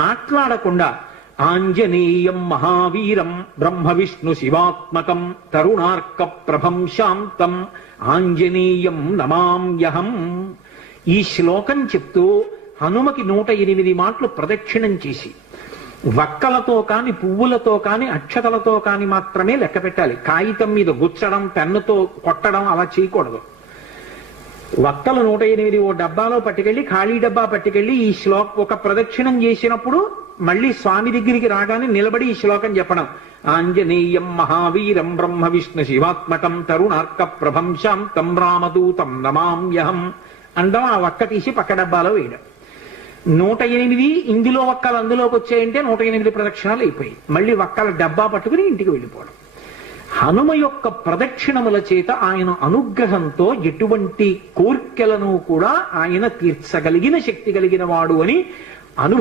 మాట్లాడకుండా ఆంజనేయం మహావీరం బ్రహ్మ విష్ణు శివాత్మకం తరుణార్క ప్రభం శాంతం ఆంజనేయం నమామ్యహం. ఈ శ్లోకం చెప్తూ హనుమకి 108 మాటలు ప్రదక్షిణం చేసి వక్కలతో కాని పువ్వులతో కాని అక్షతలతో కాని మాత్రమే లెక్క పెట్టాలి. కాగితం మీద గుచ్చడం పెన్నుతో కొట్టడం అలా చేయకూడదు. వక్కలు 108 ఓ డబ్బాలో పట్టుకెళ్ళి ఖాళీ డబ్బా పట్టుకెళ్ళి ఈ ఒక ప్రదక్షిణం చేసినప్పుడు మళ్ళీ స్వామి దగ్గరికి రాగానే నిలబడి ఈ శ్లోకం చెప్పడం. ఆంజనేయం మహావీరం బ్రహ్మ విష్ణు శివాత్మకం తరుణార్క ప్రభం శాంతం రామదూతం నమామ్యహం అండం. ఆ వక్క తీసి పక్క డబ్బాలో వేయడం. 108 ఇందులో వక్కలు అందులోకి వచ్చాయంటే 108 ప్రదక్షిణాలు అయిపోయాయి. మళ్ళీ వక్కల డబ్బా పట్టుకుని ఇంటికి వెళ్ళిపోవడం. హనుమ యొక్క ప్రదక్షిణముల చేత ఆయన అనుగ్రహంతో ఎటువంటి కోర్కెలను కూడా ఆయన తీర్చగలిగిన శక్తి కలిగిన వాడు అని అనుభవం